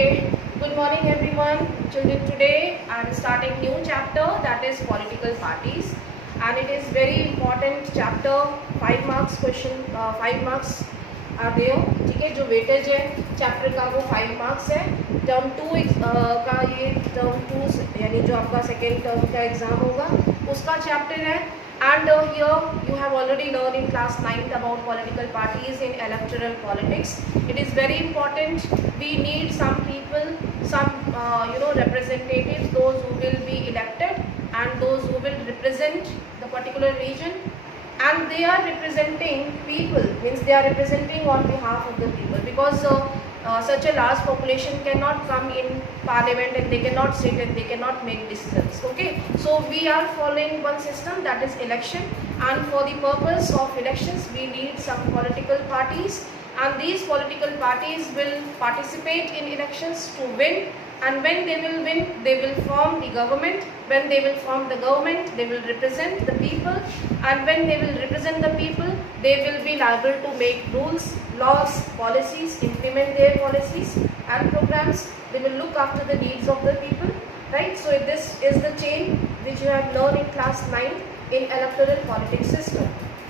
Okay, good morning everyone. Children, today I am starting new chapter, that is political parties, and it is very important chapter. 5 marks question, 5 marks are there. ठीक है, जो weightage है chapter का वो 5 marks है. Term 2 का ये term 2 यानी जो आपका सेकेंड टर्म का एग्जाम होगा उसका चैप्टर है. And here you have already learned in class 9th about political parties in electoral politics. It is very important. We need some people, some representatives, those who will be elected and those who will represent the particular region. And they are representing people, means they are representing on behalf of the people, because such a large population cannot come in parliament and they cannot sit and they cannot make decisions. Okay, so we are following one system, that is election, and for the purpose of elections we need some political parties, and these political parties will participate in elections to win. And when they will win, they will form the government. When they will form the government, they will represent the people, and when they will represent the people, they will be liable to make rules, laws, policies, implement their policies and programs. They will look after the needs of the people, right? So this is the chain which you have learned in class 9 in electoral politics system.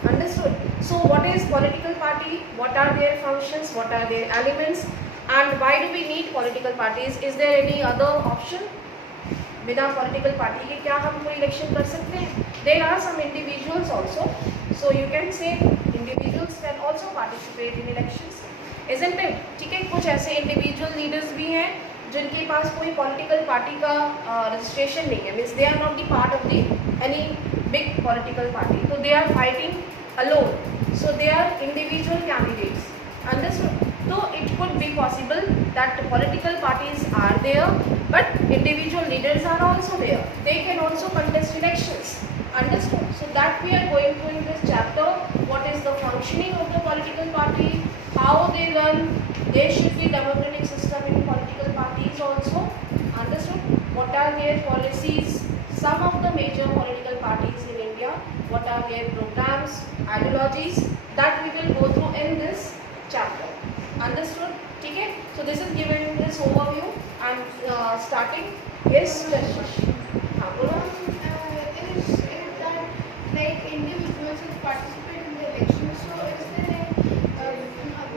Understood? So what is political party? What are their functions? What are their elements? And why do we need political parties? Is there any other option? बिना political party के क्या हम कोई election कर सकते हैं? There are some individuals also, so you can say individuals can also participate in elections, isn't it? ठीक है, कुछ ऐसे individual leaders भी हैं जिनके पास कोई political party का registration नहीं है, means they are not the part of the any big political party, so they are fighting alone, so they are individual candidates. Understood? So it could be possible that political parties are there, but individual leaders are also there. They can also contest elections. Understood? So that we are going through in this chapter. What is the functioning of the political party? How they run? There should be democratic system in political parties also. Understood? What are their policies? Some of the major political parties in India. What are their programs, ideologies? That we will go through in this chapter. Understood? ठीक है? So this is given in this overview. I'm starting. Yes, हाँ बोलो. Is that like individuals will participate in the election? So is there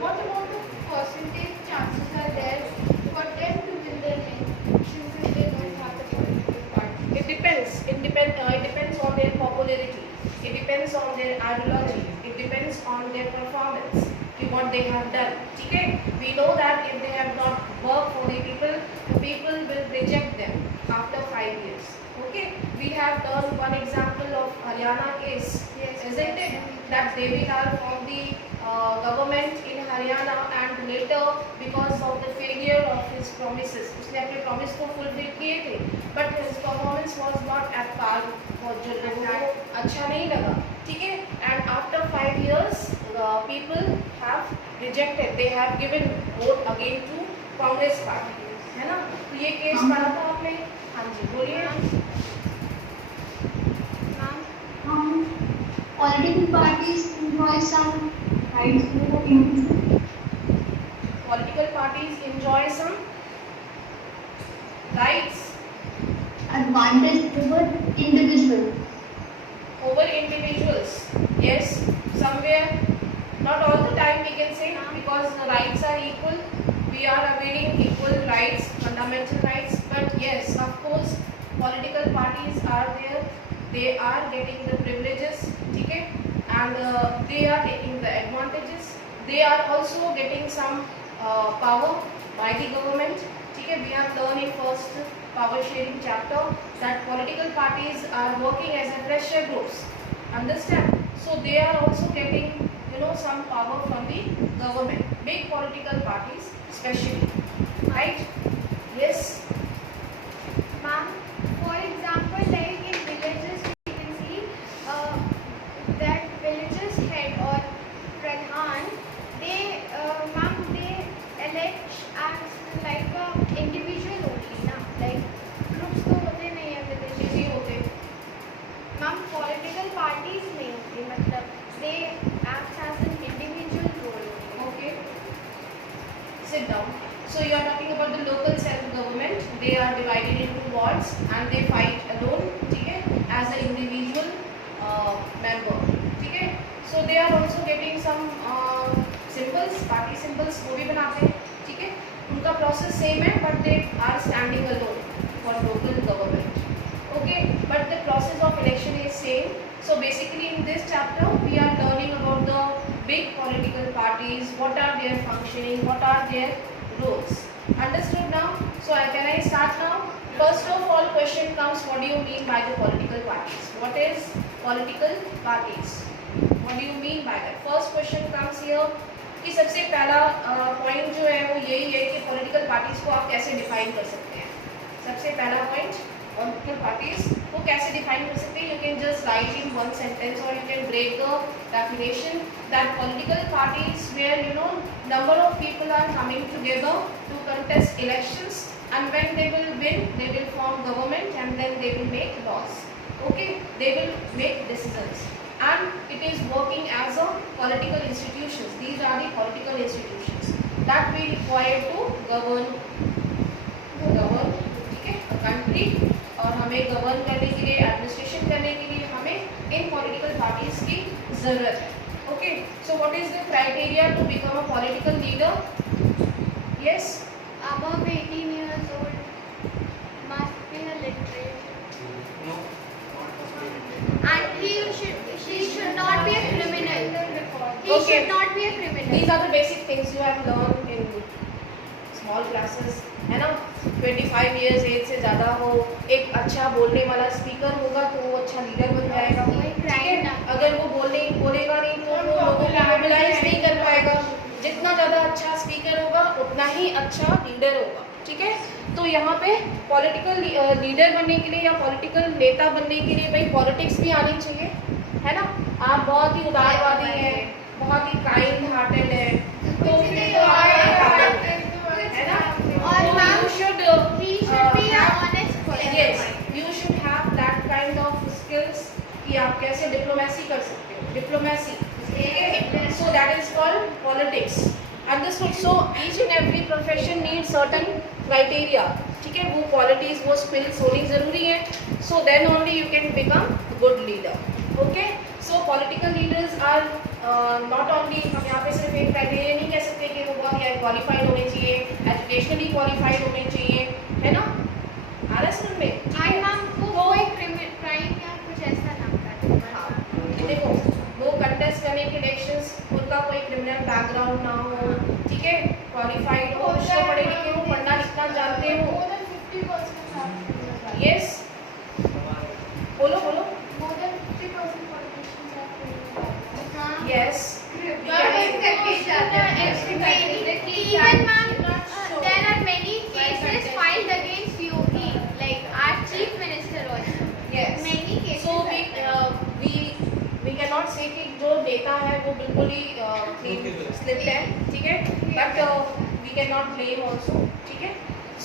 what about the percentage chances are there for them to win the election if they don't have the political party? It depends. It depends on their popularity. It depends on their ideology. It depends on their performance. What they have done. ठीक है? We know that if they have not worked for the people will reject them after 5 years. Okay? We have done one example of Haryana case, Yes, isn't it? That Devi Lal formed the government in Haryana, and later because of the failure of his promises, उसने अपने promise को fulfill किए थे, but his performance was not at par, और जो लोगों को अच्छा नहीं लगा. ठीक है? And after 5 years, people have rejected. They have given vote again to Congress party. है ना? तो ये केस पढ़ा था आपने? हाँ जी, बोलिए. Political parties enjoy some rights over individuals. Political parties enjoy some rights Advantage over individuals. over individuals. Yes, somewhere, not all the time we can say, because the rights are equal. We are availing equal rights, fundamental rights. But yes, of course, political parties are there. They are getting the privileges, okay, and they are taking the advantages. They are also getting some power by the government. Okay, we have learned in first power sharing chapter that political parties are working as a pressure groups. Understand? So they are also getting some power from the government. Big political parties, especially, right? Yes. Ma'am, for example, like in villages, we can see that villages head or pradhan, ma'am, they elect as like a individual only, na? Like groups तो होते नहीं है villages. Easy होते. Ma'am, political parties नहीं होती, मतलब they act as an individual role only. Okay. Sit down. So you are talking about the local self-government. They are divided into wards and they fight alone, ठीक है, as an individual member, ठीक है. So they are also getting some symbols, party symbols वो भी बनाते हैं, ठीक है. उनका process same है, but they are standing alone for local government. Okay, but the process of election is same. So basically in this chapter we are learning about the big political parties, what are their functioning, what are their roles. Understood now? So can I start now? First of all, question comes, what do you mean by the political parties? What is political parties? What do you mean by that? First question comes here कि सबसे पहला point जो है वो यही है कि political parties को आप कैसे डिफाइन कर सकते हैं. सबसे पहला पॉइंट, political parties को कैसे डिफाइन कर सकते हैं. You can just write in one sentence or you can break the definition that political parties where number of people are coming together to contest elections, and when they will win they will form government and then they will make laws. Okay, they will make decisions and it is working as a political institutions. These are the political institutions that we require to govern ठीक है a country. और हमें govern करने के लिए, administration करने के लिए हमें इन पॉलिटिकल पार्टीज की ज़रूरत है. Okay, so what is the criteria to become a political leader? Yes, above 18 years old, must be a literate, and she should not be a criminal. He Okay. should not be a criminal. these are the basic things you have learned in small classes, है ना. 25 years as से ज़्यादा हो, एक अच्छा बोलने वाला speaker होगा तो वो अच्छा लीडर बन जाएगा, ठीक है. अगर वो बोलेगा नहीं तो वो लोगों को मोबिलाइज नहीं कर पाएगा. जितना ज़्यादा अच्छा स्पीकर होगा उतना ही अच्छा लीडर होगा, ठीक है. तो यहाँ पे पॉलिटिकल लीडर बनने के लिए या पॉलिटिकल नेता बनने के लिए भाई पॉलिटिक्स भी आनी चाहिए, है ना. आप बहुत ही उदारवादी हैं, बहुत ही काइंड हार्टेड है, तो फिर तो आप है ना. और ma'am, you should he should be a honest person. yes, you should have that kind of skills कि आप कैसे डिप्लोमेसी कर सकते हो. Diplomacy, so that is called politics. Understood? So each and every profession needs certain criteria, ठीक है. वो qualities, वो skills होनी ज़रूरी है. So then only you can become a good leader. Okay? So political leaders are not only, हम यहाँ पे सिर्फ एक criteria नहीं कह सकते कि वो बहुत ही qualified होने चाहिए, educationally qualified होने चाहिए, है ना. आ रहा है समझ में? आई मैम को कोई क्राइम या कुछ ऐसा ना करे. हाँ, देखो वो कंटेस्ट करने के इलेक्शंस, उनका कोई क्रिमिनल बैकग्राउंड ना हो, ठीक है, क्वालिफाइड हो, उसको पढ़े लिखे हो, पढ़ना लिखना जानते हो. More than 50% यस, बोलो बोलो. More than 50% politicians are criminal. Yes, Even ma'am, there are many cases filed against Yogi, like our chief minister also. Yes. Many cases. So we cannot say कि जो नेता है वो बिल्कुल ही क्लीन स्लिप है, ठीक है, but we cannot blame also, ठीक है.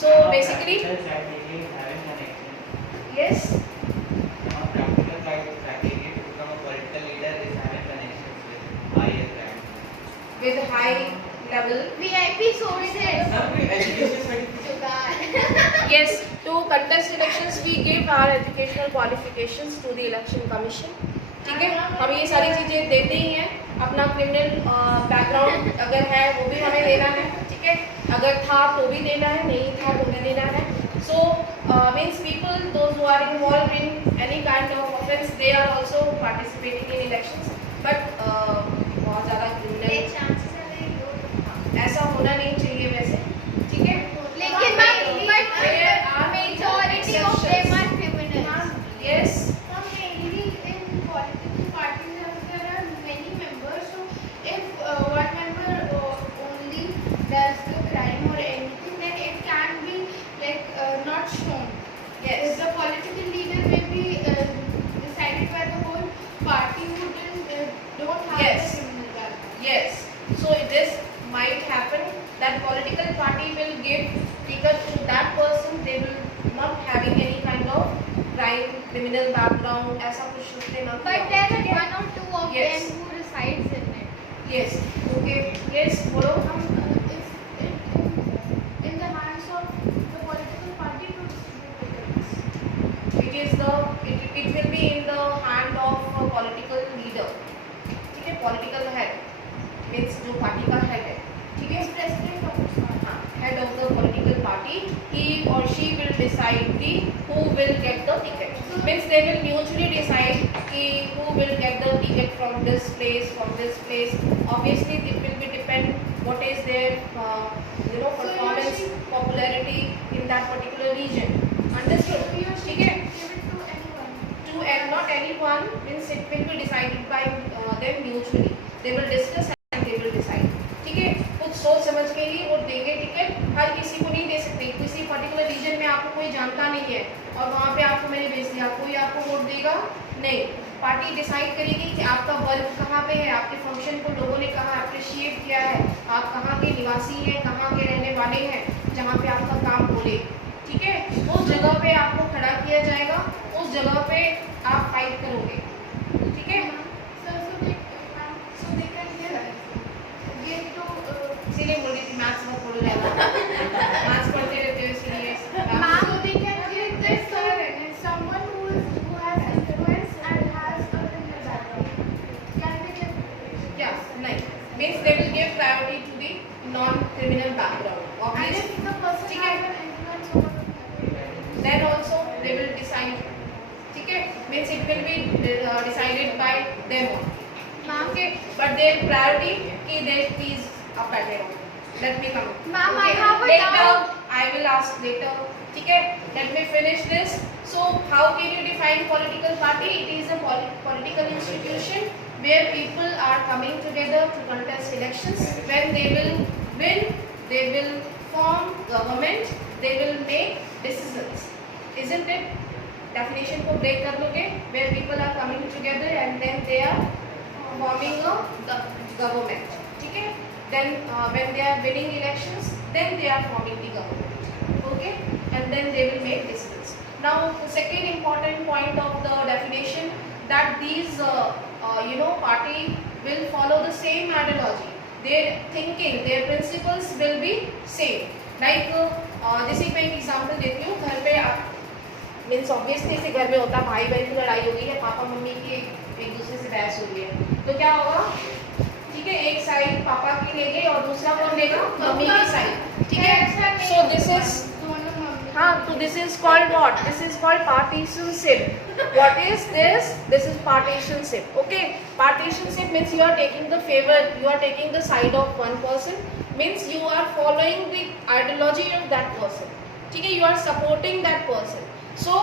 So basically yes, with high level. VIP sources. Yes, to contest elections we give our educational qualifications to the election commission, ठीक है. हम ये सारी चीज़ें देते ही हैं. अपना क्रिमिनल बैकग्राउंड अगर है वो भी हमें देना है, ठीक है. अगर था तो भी देना है, नहीं था तो भी देना है. So means people those who are involved in any kind of offence they are also participating in elections, but बहुत ज़्यादा criminal Chances are very low. ऐसा होना नहीं चाहिए वैसे, ठीक है. लेकिन ma'am, but majority of them are criminals. Yes. Mainly in political parties there are many members, so if one member only does the crime or anything, then it can be like not shown. Yes. The political leader may be decided by the whole party who don't have Yes. the criminal background. Yes. So this might happen that political party will give ticket to that person. They will not having any kind of crime, criminal background. ऐसा कुछ सोचते ना. But there are one or two of Yes. them who resides in it. Yes. Okay. Yes. बोलो. he or she will decide the who will get the ticket. Means they will mutually decide कि who will get the ticket from this place, from this place. Obviously it will be depend what is their performance, popularity in that particular region. Understood? ठीक है? To and not anyone, means it will be decided by them mutually. They will discuss and they will decide. ठीक है? कुछ सोच समझ के ही वो देंगे टिकट. हर किसी को नहीं दे सकते. किसी पर्टिकुलर रीजन में आपको कोई जानता नहीं है और वहाँ पे आपको मैंने भेज दिया, कोई आपको वोट देगा नहीं. पार्टी डिसाइड करेगी कि आपका वर्ग कहाँ पे है, आपके फंक्शन को लोगों ने कहाँ अप्रिशिएट किया है, आप कहाँ के निवासी हैं, कहाँ के रहने वाले हैं, जहाँ पे आपका काम बोले. ठीक है? उस जगह पे आपको खड़ा किया जाएगा, उस जगह पे आप फाइट करोगे. ठीक है? इसीलिए बोल रही थी मैथ्स मत पढ़ो ज़्यादा. मैथ्स पढ़ते रहते हो इसलिए. Yeah, नहीं. Means they will give priority to the non-criminal background. Obviously. Then also they will decide. ठीक है? Means it will be decided by them. Okay, but their priority कि they please आप बैठे रहो. Let me come. Ma'am, okay. I have a later, doubt. I will ask later. ठीक है? Let me finish this. So how can you define political party? It is a political institution where people are coming together to contest elections. When they will win, they will form government. They will make decisions. Isn't it? Definition को break कर लोगे. Where people are coming together and then they are forming a government. ठीक है? Then when they are winning elections, then they are forming the government. Okay? And then they will make decisions. Now the second important point of the definition that these party will follow the same ideology. Their thinking, their principles will be same. Like जैसे मैं एक example देती हूँ. घर पे means obviously से घर में होता भाई बहन की लड़ाई हो गई है, पापा मम्मी की एक दूसरे से बहस हो गई है, तो क्या होगा? ठीक है, एक साइड पापा की लेंगे और दूसरा कौन लेगा? मम्मी की साइड. ठीक है? सो दिस इज तो this is called what? This is called partisanship. What is this? This is partisanship. Okay, partisanship means you are taking the favour, you are taking the side of one person. Means you are following the ideology of that person. ठीक है, you are supporting that person. So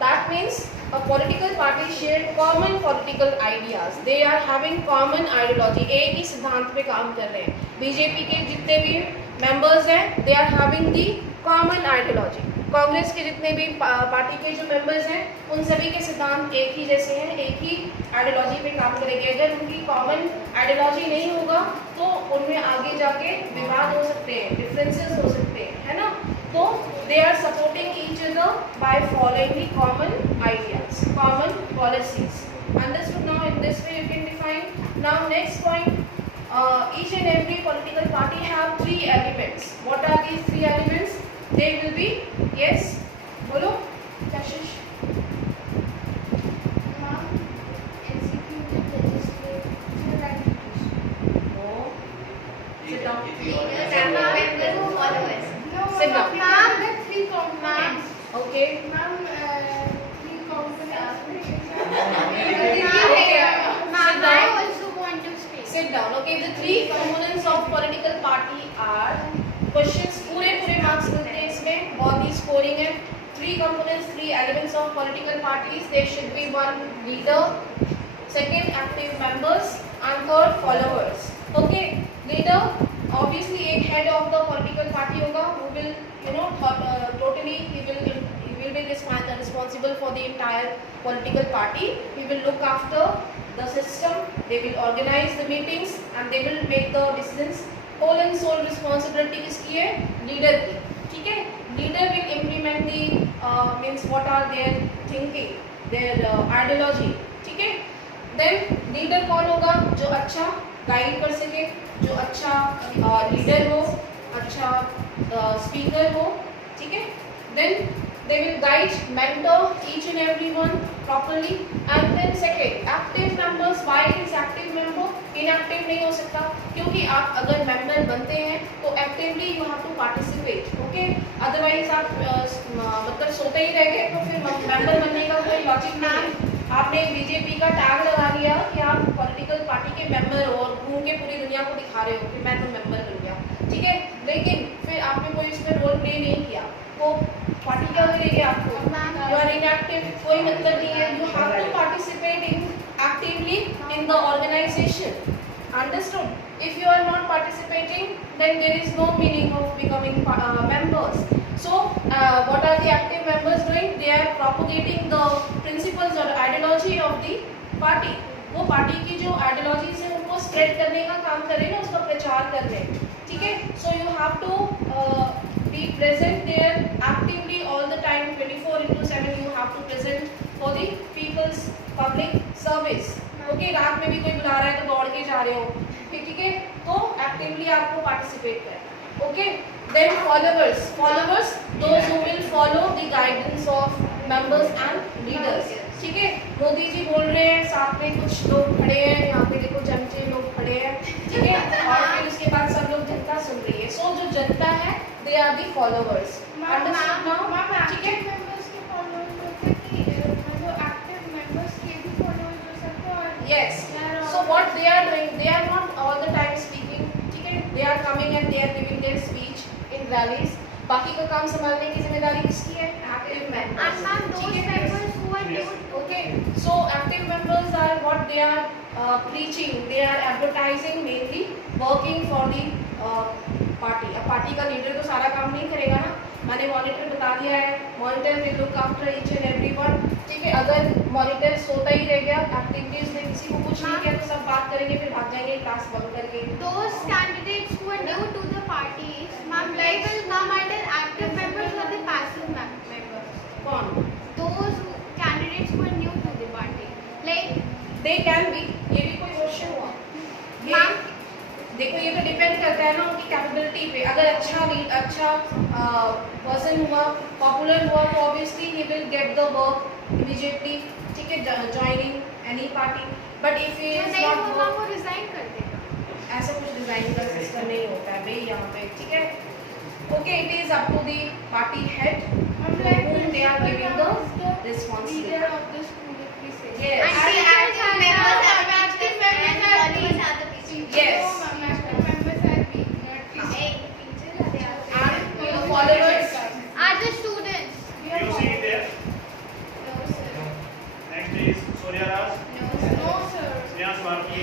that means a political party share common political ideas. They are having common ideology. एक ही सिद्धांत पे काम कर रहे हैं. BJP के जितने भी मेंबर्स हैं, they are having the common ideology. Congress के जितने भी पार्टी के जो मेंबर्स हैं, उन सभी के सिद्धांत एक ही जैसे हैं, एक ही आइडियोलॉजी पे काम करेंगे. अगर उनकी कॉमन आइडियोलॉजी नहीं होगा तो उनमें आगे जाके विवाद हो सकते हैं, डिफरेंसेस हो सकते हैं, है ना? तो they are supporting each other by following the common ideas, common policies. Understood? Now in this way you can define. Now next point, each and every political party have three elements. What are these three elements? They will be, yes, bolo, Kashish. No. Sit down. Sit down. Okay. Sit down. Okay. The three components of political party are questions. पूरे marks मिलते हैं इसमें, बहुत ही scoring है. Three components, three elements of political parties. There should be one leader, second active members, and third followers. Okay. Leader, obviously एक head of the political party होगा, who will totally he will be responsible for the entire political party. He will look after the system. They will organize the meetings and they will make the decisions. Whole and sole responsibility किसकी है? Leader की. ठीक है? Leader will implement the means what are their thinking, their ideology. ठीक है? Then leader कौन होगा? जो अच्छा गाइड कर सके, जो अच्छा लीडर हो, अच्छा स्पीकर हो. ठीक है? Then they will guide, mentor each and everyone properly. And then second, active members. Why is active member? Inactive नहीं हो सकता, क्योंकि आप अगर member बनते हैं तो actively you have to participate. Okay? Otherwise आप मतलब सोते ही रह गए तो फिर मेंबर बनने का कोई लॉजिक नहीं है। आपने बीजेपी का टैग लगा लिया कि आप पॉलिटिकल पार्टी के मेंबर हो और घूम के पूरी दुनिया को दिखा रहे हो कि मैं तो मेंबर बन गया, ठीक है, लेकिन फिर आपने कोई इसमें रोल प्ले नहीं किया तो पार्टी क्या करेगी आपको? यू आर इनएक्टिव, कोई मतलब नहीं है। You have to participate in actively in the organisation, understood? If you are not participating, then there is no meaning of becoming members. So what are the active members doing? They are propagating the principles or ideology of the party. वो party की जो ideologies है उनको spread करने का काम कर रहे हैं, उसका प्रचार कर रहे हैं, ठीक है। So you have to be present there actively all the time, 24/7 you have to present for the peoples public service. Okay, रात में भी कोई बुला रहा है तो दौड़ के जा रहे हो, ठीक है, तो एक्टिवली आपको पार्टिसिपेट करना। Okay, then followers those who will follow the guidance of members and leaders, ठीक है। मोदी जी बोल रहे हैं, साथ में कुछ लोग खड़े हैं, यहाँ पे देखो चमचे लोग खड़े हैं, ठीक है, और फिर उसके बाद सब लोग जनता सुन रही है। सो जो जनता है they are the followers, understood now, ठीक है। Yes. So what they are doing, they are not all the time speaking, ठीक है, they are coming and they are giving their speech in rallies. बाकी का काम संभालने की जिम्मेदारी किसकी है? Active members. And ma'am, those members who are new to Okay. So active members are what they are preaching, they are advertising mainly, working for the party. अब party का लीडर तो सारा काम नहीं करेगा ना, मैंने मॉनिटर बता दिया है, monitor will look after each and everyone, ठीक है। अगर मॉनिटर सोता ही रह गया, एक्टिविटीज में किसी को कुछ नहीं किया तो सब बात करेंगे, फिर भाग जाएंगे क्लास बंद करके। those candidates who are new to the parties, ma'am, they will come under active members or the passive members. कौन? Those candidates who are new to the party, like they can be, ये भी कोई question हुआ? ये Ma'am. देखो ये तो depend करता है ना उनकी कैपेबिलिटी पे। अगर अच्छा पर्सन हुआ, पॉपुलर हुआ तो obviously he will get the work immediately, ठीक है, joining any party. But if he is नहीं नॉट, होगा वो रिजाइन कर देगा। ऐसा कुछ डिजाइन का सिस्टम नहीं होता है भाई यहाँ पे, ठीक है। Okay, it is up to the party head whom they are giving the responsibility. Leader of the school, if we say. Yes. And teachers are members are active members are these are the teachers. Yes. No, ma'am, active members are being not teachers. And your followers Are the students. We are You see it there? No, sir. Next is Surya Raj, No, sir. Sneha Swarthi,